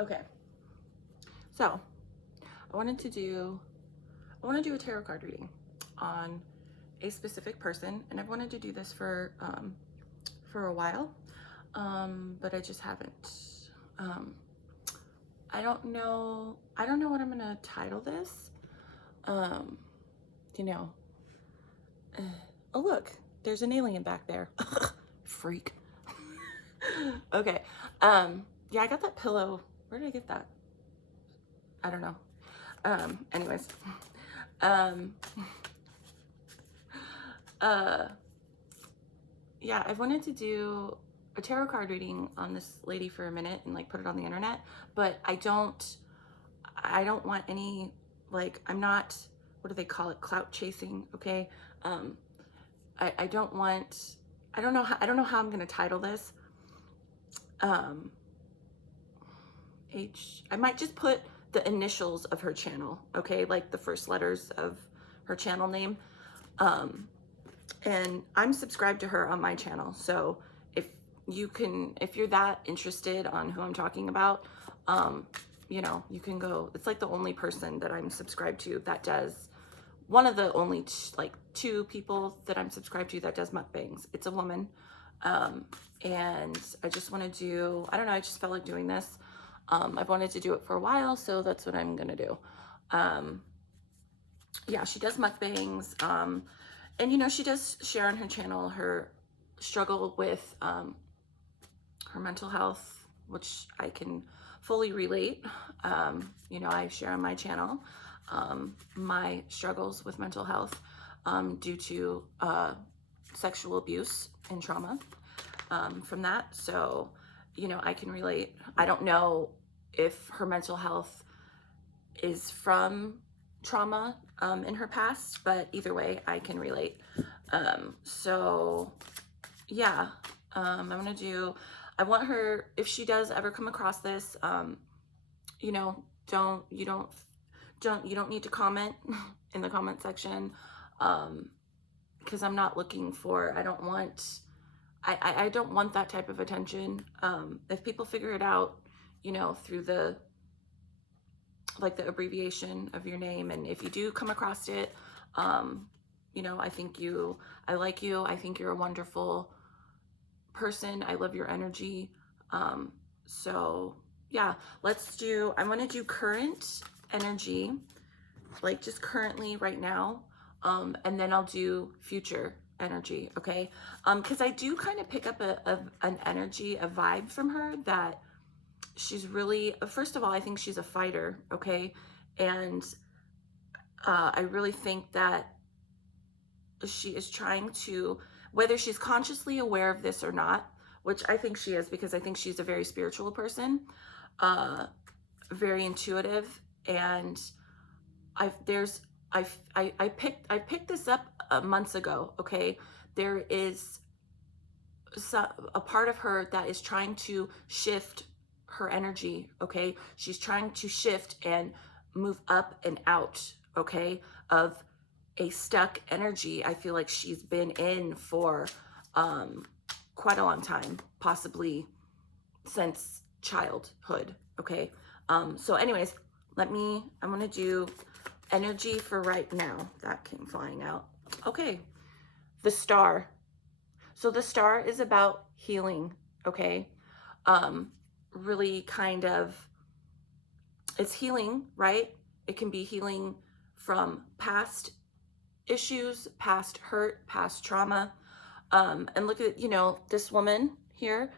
Okay, so I want to do a tarot card reading on a specific person, and I've wanted to do this for a while, but I just haven't. I don't know what I'm gonna title this. You know, oh look, there's an alien back there. Freak. Okay. Yeah, I got that pillow. Where did I get that? I don't know. Anyways. Yeah, I've wanted to do a tarot card reading on this lady for a minute and like put it on the internet, but I don't want any, like, I'm not, what do they call it? Clout chasing. Okay. I don't want, I don't know how I'm going to title this. I might just put the initials of her channel. Okay. Like the first letters of her channel name. And I'm subscribed to her on my channel. So if you're that interested on who I'm talking about, you know, you can go. It's like the only person that I'm subscribed to that does, one of the only like 2 people that I'm subscribed to that does mukbangs. It's a woman. And I just want to do, I don't know, I just felt like doing this. I've wanted to do it for a while, so that's what I'm going to do. Yeah, she does mukbangs. And, you know, she does share on her channel her struggle with her mental health, which I can fully relate. You know, I share on my channel my struggles with mental health due to sexual abuse and trauma from that. So, you know, I can relate. I don't know if her mental health is from trauma in her past, but either way I can relate. So yeah, I'm gonna do, I want her, if she does ever come across this, you know, you don't need to comment in the comment section, because I'm not looking for, I don't want that type of attention. If people figure it out, you know, through the, like the abbreviation of your name, and if you do come across it, you know, I like you, I think you're a wonderful person, I love your energy. So yeah, I want to do current energy, like just currently right now, and then I'll do future energy. Okay. Because I do kind of pick up an energy, a vibe from her that she's really, first of all, I think she's a fighter. Okay. And I really think that she is trying to, whether she's consciously aware of this or not, which I think she is, because I think she's a very spiritual person, very intuitive. And I picked this up months ago. Okay. There is a part of her that is trying to shift her energy. Okay. She's trying to shift and move up and out. Okay. Of a stuck energy I feel like she's been in for quite a long time, possibly since childhood. Okay. So anyways, I'm going to do energy for right now. That came flying out. Okay. The Star. So the Star is about healing. Okay. Really kind of, it's healing, right? It can be healing from past issues, past hurt, past trauma. And look at, you know, this woman here,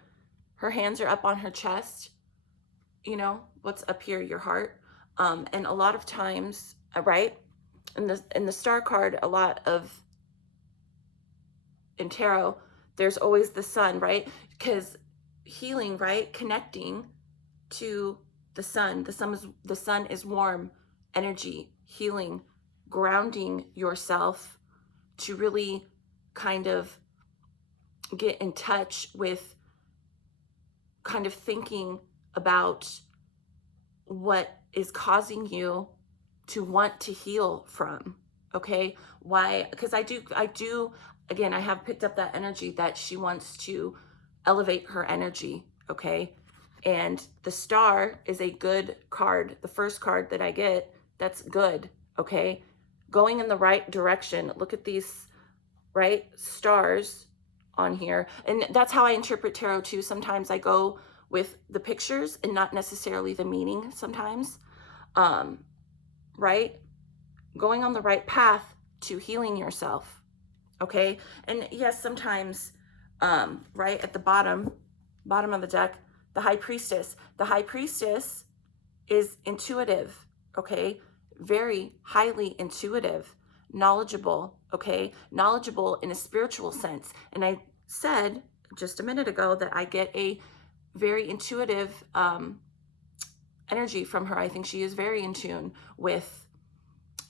her hands are up on her chest. You know, what's up here? Your heart. And a lot of times, right, in the Star card, a lot of, in tarot, there's always the sun, right? Because healing, right, connecting to the sun. The sun is warm energy, healing, grounding yourself to really kind of get in touch with kind of thinking about what is causing you to want to heal from. Okay. Why? Because I do, again, I have picked up that energy that she wants to elevate her energy. Okay. And the star is a good card. The first card that I get, that's good, okay? Going in the right direction. Look at these, right, stars on here. And that's how I interpret tarot too. Sometimes I go with the pictures and not necessarily the meaning sometimes, right? Going on the right path to healing yourself, okay? And yes, sometimes, right at the bottom of the deck, the High Priestess. The High Priestess is intuitive, okay? Very highly intuitive, knowledgeable, okay? Knowledgeable in a spiritual sense. And I said just a minute ago that I get a very intuitive energy from her. I think she is very in tune with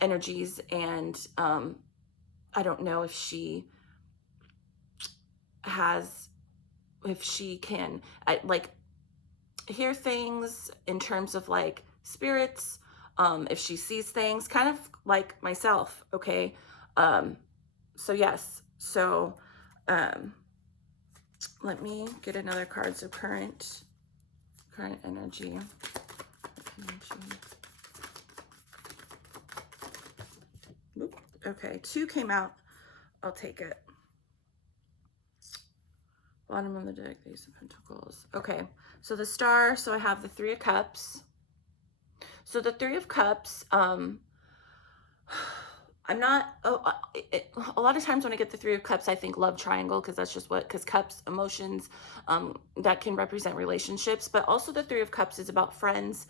energies, and I don't know if she can like hear things in terms of like spirits, if she sees things, kind of like myself, okay? So yes, so let me get another card. So current energy. Okay, 2 came out. I'll take it. Bottom of the deck, the Ace of Pentacles. Okay, so the star, so I have the 3 of Cups. So the 3 of Cups, I'm not, a lot of times when I get the 3 of Cups, I think love triangle, because that's just because cups, emotions, that can represent relationships. But also the 3 of Cups is about friends,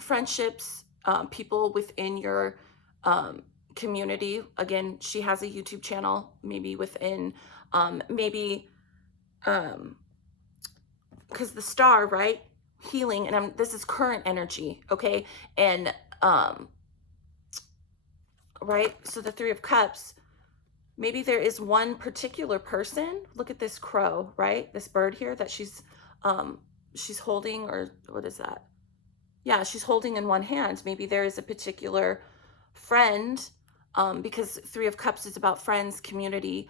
friendships, people within your community. Again, she has a YouTube channel, maybe within, because the star, right? Healing, and this is current energy, okay? And, right? So the 3 of Cups, maybe there is one particular person. Look at this crow, right? This bird here that she's holding, or what is that? Yeah, she's holding in one hand. Maybe there is a particular friend, because 3 of Cups is about friends, community,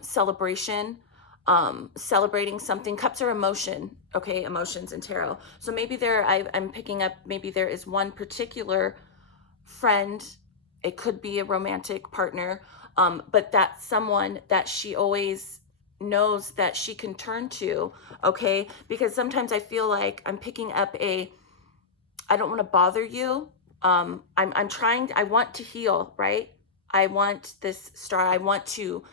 celebration, celebrating something. Cups are emotion, okay? Emotions in tarot. So maybe I'm picking up, maybe there is one particular friend. It could be a romantic partner, but that's someone that she always knows that she can turn to, okay? Because sometimes I feel like I'm picking up I don't want to bother you. I want to heal, right? I want this star. I want to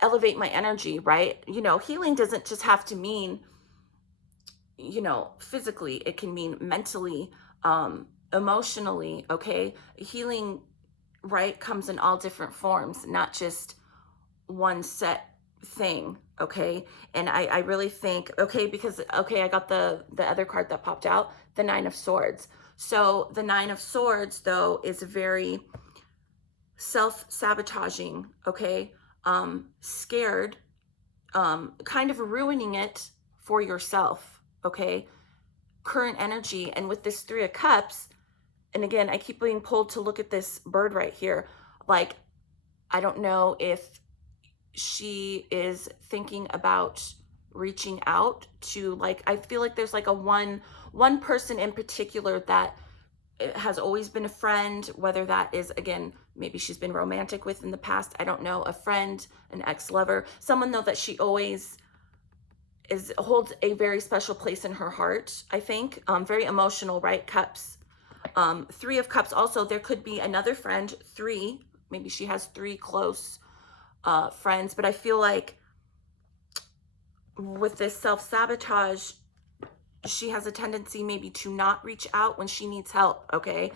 elevate my energy, right? You know, healing doesn't just have to mean, you know, physically. It can mean mentally, emotionally, okay? Healing, right, comes in all different forms, not just one set thing, okay? And I really think, okay, because, okay, I got the other card that popped out, the 9 of Swords. So the 9 of Swords, though, is very self-sabotaging, okay? Scared, kind of ruining it for yourself, okay? Current energy. And with this 3 of Cups, and again, I keep being pulled to look at this bird right here. Like, I don't know if she is thinking about reaching out to, like, I feel like there's like a one person in particular that has always been a friend, whether that is, again, maybe she's been romantic with in the past, I don't know, a friend, an ex-lover, someone though that she always holds a very special place in her heart, I think. Very emotional, right? Cups. 3 of Cups also, there could be another friend, 3, maybe she has 3 close friends, but I feel like with this self-sabotage, she has a tendency maybe to not reach out when she needs help, okay?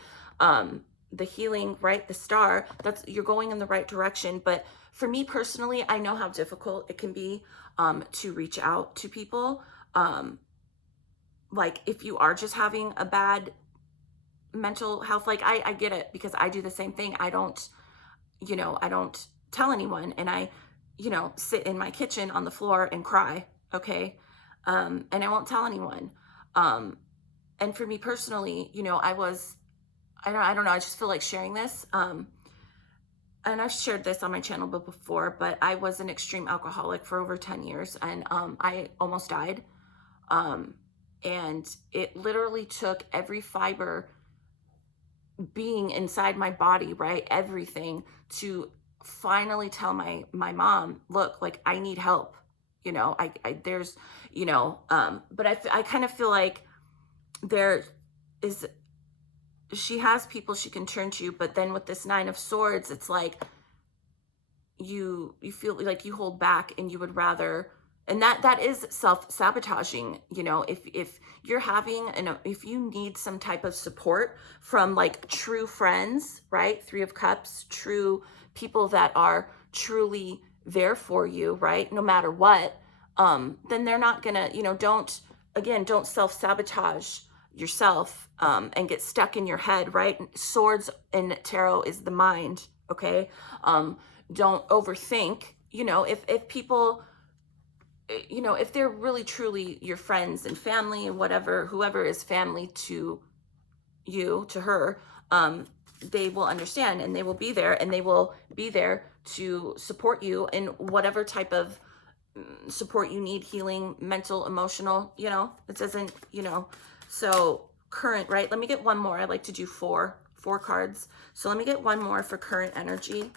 The healing, right, the star, you're going in the right direction. But for me personally, I know how difficult it can be to reach out to people. Like, if you are just having a bad mental health, like, I get it, because I do the same thing. I don't tell anyone, and I, sit in my kitchen on the floor and cry, okay? And I won't tell anyone. And for me personally, I don't know, I just feel like sharing this. And I've shared this on my channel before, but I was an extreme alcoholic for over 10 years, and I almost died. And it literally took every fiber being inside my body, right? Everything to finally tell my mom, look, like I need help. I there's, but I kind of feel like there is, she has people she can turn to, but then with this Nine of Swords, it's like you feel like you hold back and you would rather, and that is self-sabotaging. If you're having, and if you need some type of support from like true friends, right? Three of Cups, true people that are truly there for you, right? No matter what, then they're not gonna, don't self-sabotage yourself, and get stuck in your head, right? Swords in tarot is the mind, okay? Don't overthink. If people, if they're really truly your friends and family and whatever, whoever is family to you, to her, they will understand, and they will be there, and they will be there to support you in whatever type of support you need, healing, mental, emotional. It doesn't, so current, right? Let me get one more. I like to do four cards. So let me get one more for current energy.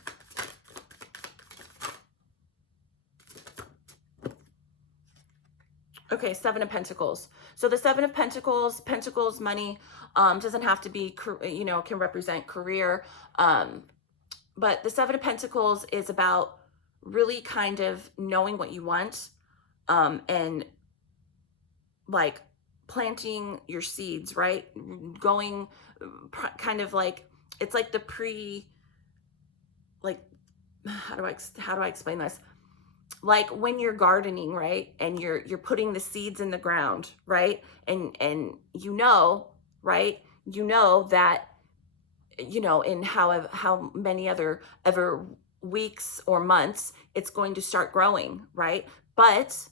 Okay, Seven of Pentacles. So the Seven of Pentacles, money, doesn't have to be, can represent career. But the Seven of Pentacles is about really kind of knowing what you want, and like planting your seeds, right? Going kind of like, it's like the like, how do I explain this? Like when you're gardening, right? And you're putting the seeds in the ground, right? And right? That, in how many ever weeks or months it's going to start growing, right? But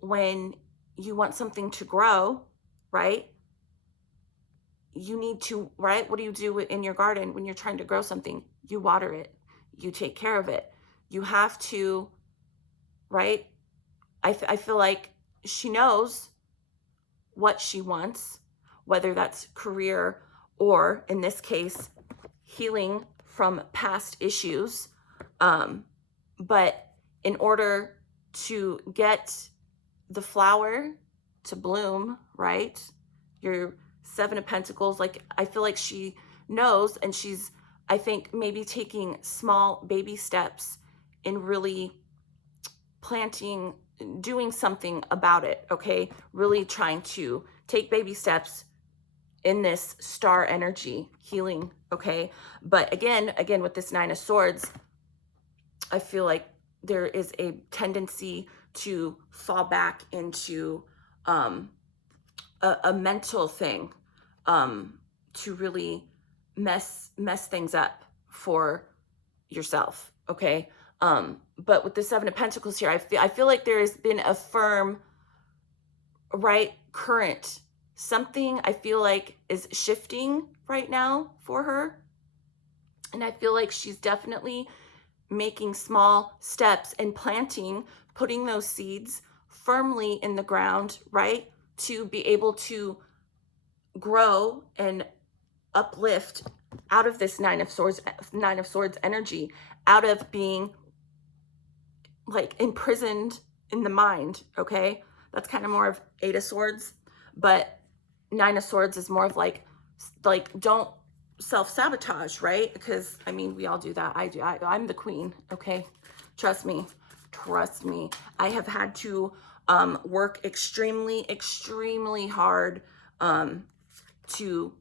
when you want something to grow, right? You need to, right? What do you do in your garden when you're trying to grow something? You water it, you take care of it. You have to, right? I feel like she knows what she wants, whether that's career or, in this case, healing from past issues. But in order to get the flower to bloom, right? Your Seven of Pentacles, like I feel like she knows, and she's, I think, maybe taking small baby steps in really planting, doing something about it, okay? Really trying to take baby steps in this star energy healing, okay? But again, with this Nine of Swords, I feel like there is a tendency to fall back into a mental thing, to really mess things up for yourself, okay? But with the Seven of Pentacles here, I feel like there has been a firm, right, current. Something I feel like is shifting right now for her. And I feel like she's definitely making small steps and planting, putting those seeds firmly in the ground, right? To be able to grow and uplift out of this Nine of Swords energy, out of being like imprisoned in the mind, okay? That's kind of more of Eight of Swords, but Nine of Swords is more of like don't self-sabotage, right? Because I mean, we all do that. I do. I'm the queen, okay? Trust me. I have had to work extremely hard to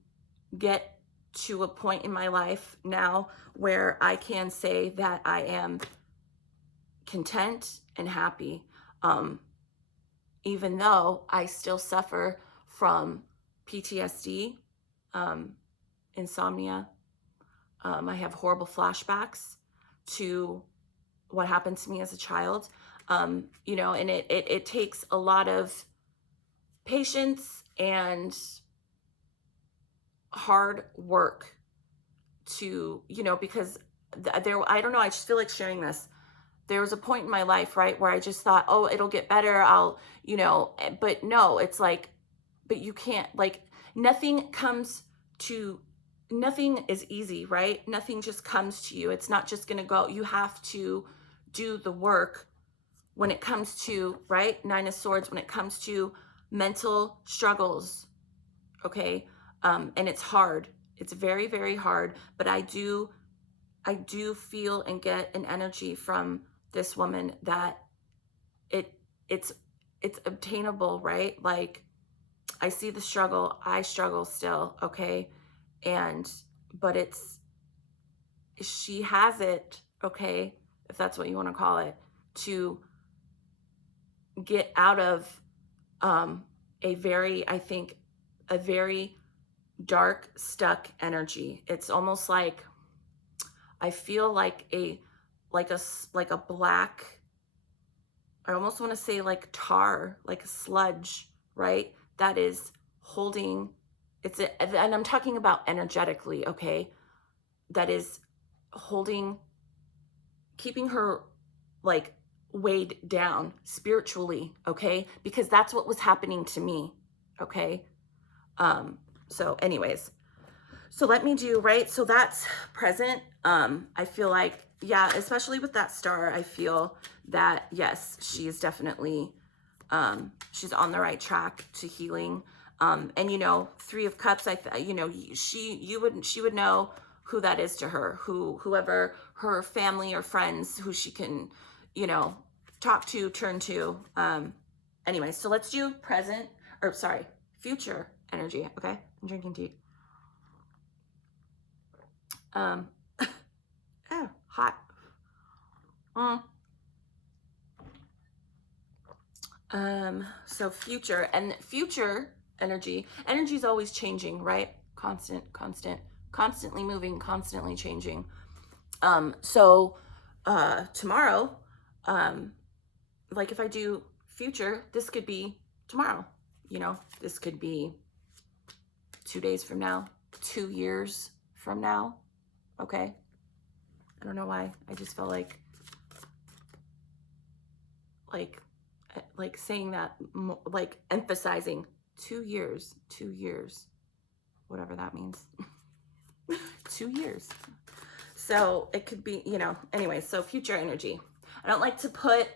get to a point in my life now where I can say that I am content and happy, even though I still suffer from PTSD, insomnia. I have horrible flashbacks to what happened to me as a child, and it takes a lot of patience and hard work to, because I don't know, I just feel like sharing this. there was a point in my life, right, where I just thought, oh, it'll get better. I'll, you know, but no, it's like, but you can't, like, nothing is easy, right? Nothing just comes to you. It's not just going to go. You have to do the work when it comes to, right? Nine of Swords, when it comes to mental struggles. Okay. And it's hard. It's very, very hard, but I do feel and get an energy from this woman that it's obtainable, right? Like, I see the struggle. I struggle still. Okay. But she has it, okay, if that's what you want to call it, to get out of a very dark, stuck energy. It's almost like, I feel like a black, I almost want to say like tar, like a sludge, right? That is holding, and I'm talking about energetically, okay? That is holding, keeping her like weighed down spiritually, okay? Because that's what was happening to me, okay? So anyways, so let me do, right? So that's present. I feel like, yeah, especially with that star, I feel that, yes, she is definitely, she's on the right track to healing. And you know, Three of Cups, you know, she would know who that is to her, whoever her family or friends who she can, you know, talk to, turn to. Anyway, so let's do present, or sorry, future energy. Okay. I'm drinking tea. Oh, hot. So future energy is always changing, right? Constantly moving, constantly changing. So tomorrow, like if I do future, this could be tomorrow, you know, this could be 2 days from now, 2 years from now. Okay. I don't know why. I just felt like saying that, like emphasizing 2 years, whatever that means. 2 years. So it could be, you know, anyway, so future energy. I don't like to put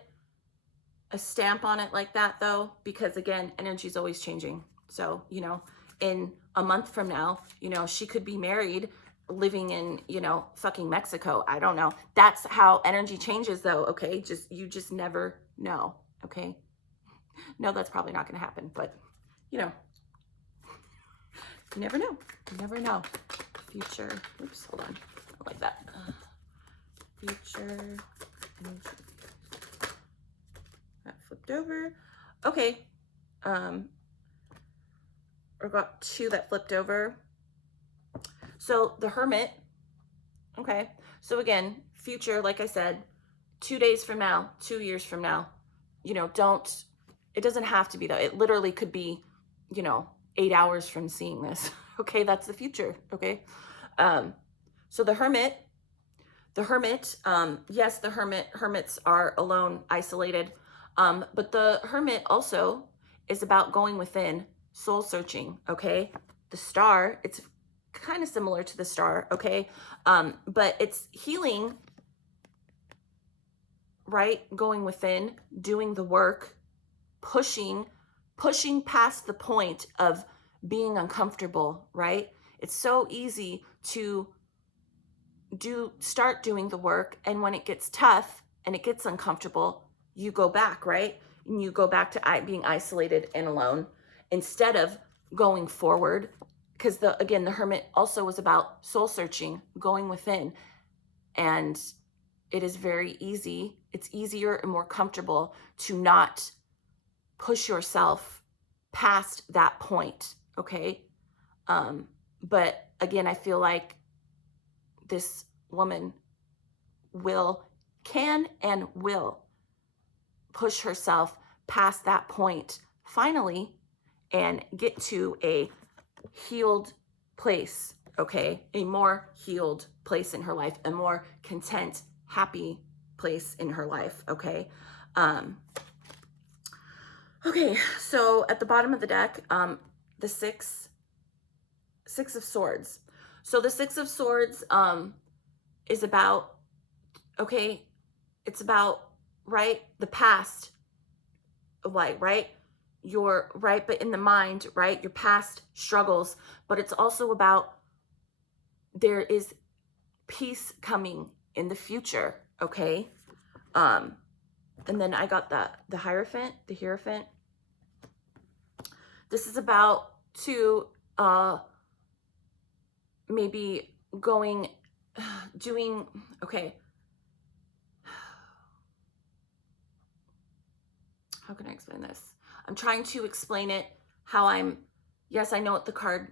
a stamp on it like that though, because again, energy is always changing. So, you know, in a month from now, you know, she could be married, living in, you know, fucking Mexico. I don't know. That's how energy changes though. Okay. You just never know. Okay. No, that's probably not going to happen, but you know, you never know. You never know. Future. Oops, hold on. I like that. Future. That flipped over. Okay. Or got 2 that flipped over. So the Hermit. Okay. So again, future, like I said, 2 days from now, 2 years from now, you know, it doesn't have to be though. It literally could be, you know, 8 hours from seeing this. Okay. That's the future. Okay. So the Hermit, yes, the hermits are alone, isolated. But the Hermit also is about going within, soul searching. Okay. The Star, it's kind of similar to the Star. Okay. But it's healing, right? Going within, doing the work, pushing past the point of being uncomfortable, right? It's so easy to start doing the work, and when it gets tough and it gets uncomfortable, you go back, right? And you go back to being isolated and alone instead of going forward, because the Hermit also was about soul searching, going within. And it is very easy. It's easier and more comfortable to not push yourself past that point. Okay. But again, I feel like this woman can and will push herself past that point finally and get to a healed place. Okay. A more healed place in her life, a more content, happy place in her life, okay? Okay, so at the bottom of the deck, the Six of Swords. So the Six of Swords is about, okay, it's about, right, the past, like, right, your, right, but in the mind, right, your past struggles, but it's also about there is peace coming in the future, okay? And then I got the Hierophant, the Hierophant. This is about maybe going, doing, okay. How can I explain this? I'm trying to explain it how yes, I know what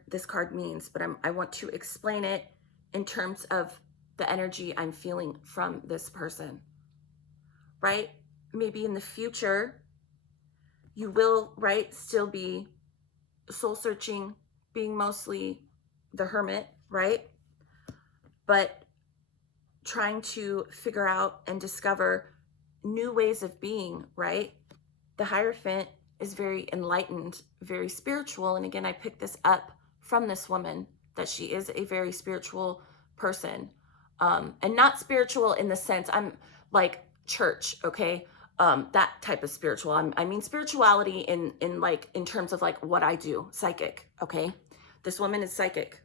this card means, but I want to explain it in terms of the energy I'm feeling from this person, right? Maybe in the future, you will, right, still be soul searching, being mostly the hermit, right? But trying to figure out and discover new ways of being, right? The Hierophant is very enlightened, very spiritual. And again, I picked this up from this woman, that she is a very spiritual person. And not spiritual in the sense, I'm like church, okay? That type of spiritual. I mean spirituality in terms of like what I do, psychic, okay? This woman is psychic,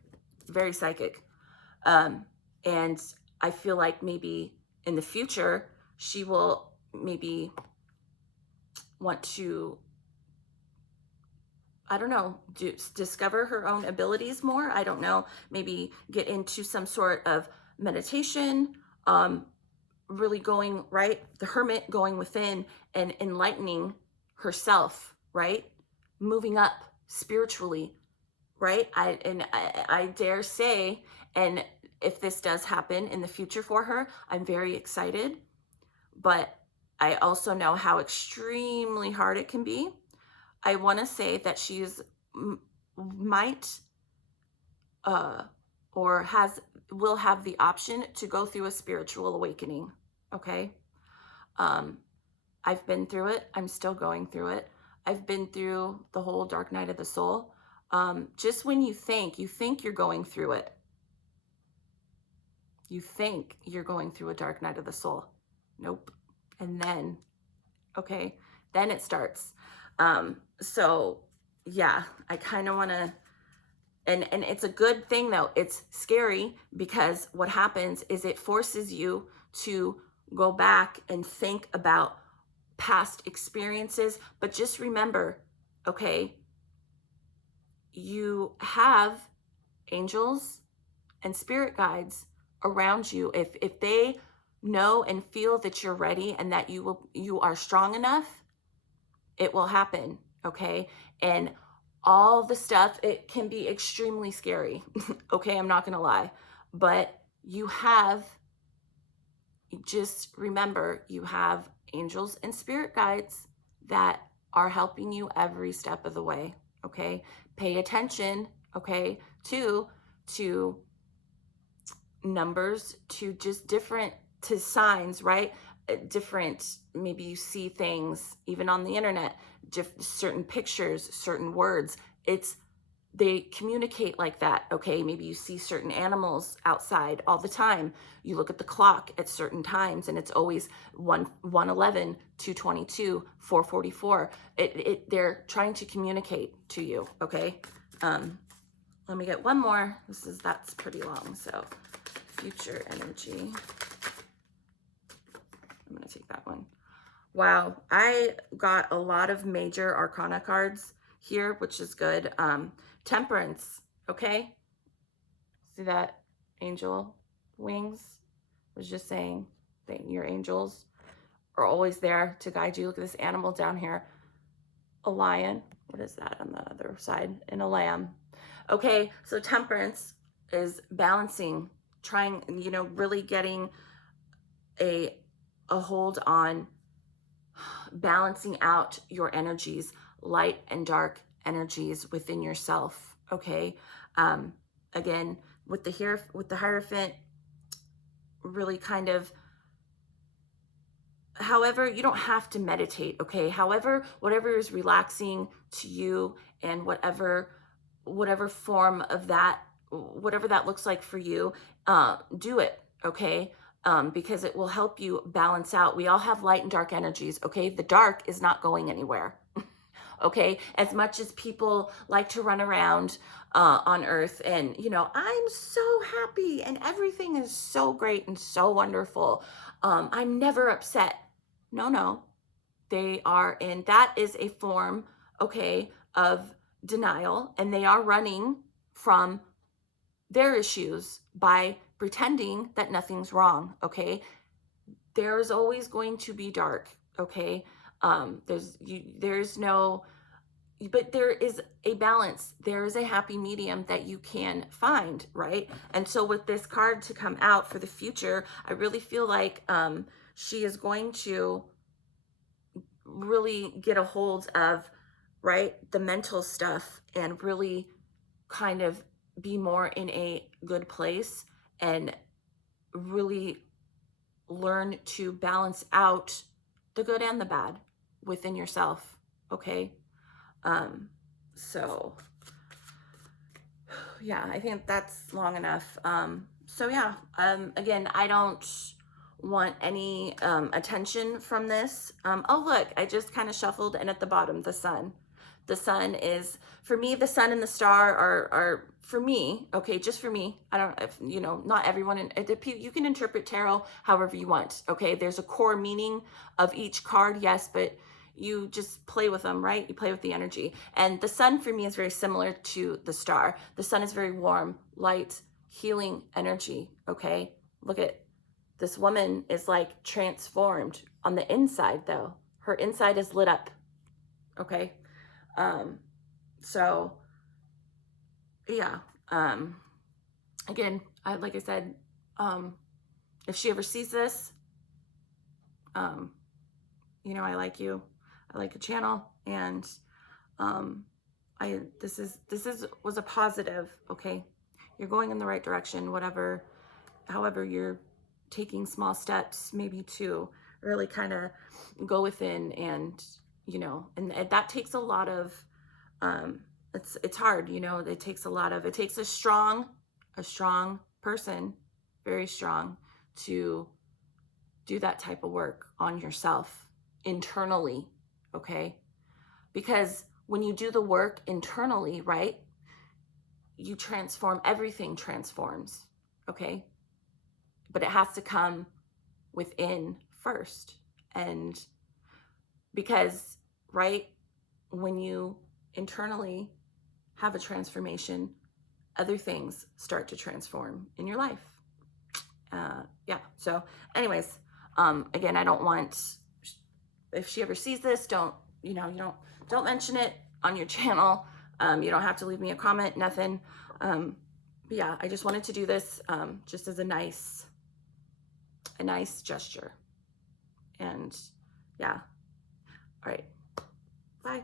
very psychic. And I feel like maybe in the future, she will maybe want to, I don't know, discover her own abilities more. I don't know, maybe get into some sort of meditation, really going, right? The hermit going within and enlightening herself, right? Moving up spiritually, right? I dare say, and if this does happen in the future for her, I'm very excited, but I also know how extremely hard it can be. I want to say that she's might or will have the option to go through a spiritual awakening, okay? I've been through it. I'm still going through it. I've been through the whole dark night of the soul. Just when you think you're going through it, you think you're going through a dark night of the soul. Nope. And then, okay, then it starts. So yeah, I kind of want to, and it's a good thing though. It's scary because what happens is it forces you to go back and think about past experiences. But just remember, okay, you have angels and spirit guides around you. If they know and feel that you're ready and that you are strong enough, it will happen, okay? And all the stuff, it can be extremely scary, okay? I'm not gonna lie, but just remember, you have angels and spirit guides that are helping you every step of the way, okay? Pay attention, okay, to numbers, to just to signs, right? Different, maybe you see things even on the internet, certain pictures, certain words, they communicate like that, okay? Maybe you see certain animals outside all the time. You look at the clock at certain times and it's always 1:11, 2:22, 4:44. They're trying to communicate to you, okay? Let me get one more. That's pretty long, so future energy. I'm gonna take that one. Wow, I got a lot of major arcana cards here, which is good. Temperance, okay? See that angel wings? I was just saying that your angels are always there to guide you. Look at this animal down here. A lion. What is that on the other side? And a lamb. Okay, so temperance is balancing, trying, really getting a hold on balancing out your energies, light and dark energies within yourself, okay? Again, with the Hierophant, really kind of however, you don't have to meditate, okay? However, whatever is relaxing to you, and whatever form of that, whatever that looks like for you, do it, okay? Because it will help you balance out. We all have light and dark energies, okay? The dark is not going anywhere. Okay, as much as people like to run around on earth and, I'm so happy and everything is so great and so wonderful, I'm never upset. No, they are in, that is a form, okay, of denial, and they are running from their issues by pretending that nothing's wrong, okay? There's always going to be dark, okay? There's no, but there is a balance. There is a happy medium that you can find, right? And so with this card to come out for the future, I really feel like she is going to really get a hold of, right, the mental stuff, and really kind of be more in a good place, and really learn to balance out the good and the bad within yourself, okay? So yeah, I think that's long enough. So yeah, again, I don't want any attention from this. Oh look, I just kind of shuffled, and at the bottom, the sun. The sun is, for me, the sun and the star are for me, okay, just for me. I don't, if, not everyone, you can interpret tarot however you want, okay? There's a core meaning of each card, yes, but you just play with them, right? You play with the energy. And the sun for me is very similar to the star. The sun is very warm, light, healing energy, okay? Look at this woman is like transformed on the inside though. Her inside is lit up, okay? So yeah, again, like I said, if she ever sees this, I like you, I like the channel, and this was a positive, okay? You're going in the right direction, however you're taking small steps, maybe to really kind of go within, and and that takes a lot of it's hard, it takes a strong person, very strong, to do that type of work on yourself internally, okay? Because when you do the work internally, right, you transform, everything transforms, okay? But it has to come within first. And because, right, when you internally have a transformation, other things start to transform in your life. Yeah, so anyways, again, I don't want, if she ever sees this, don't mention it on your channel. You don't have to leave me a comment, nothing. But yeah, I just wanted to do this just as a nice gesture. And yeah, all right, bye.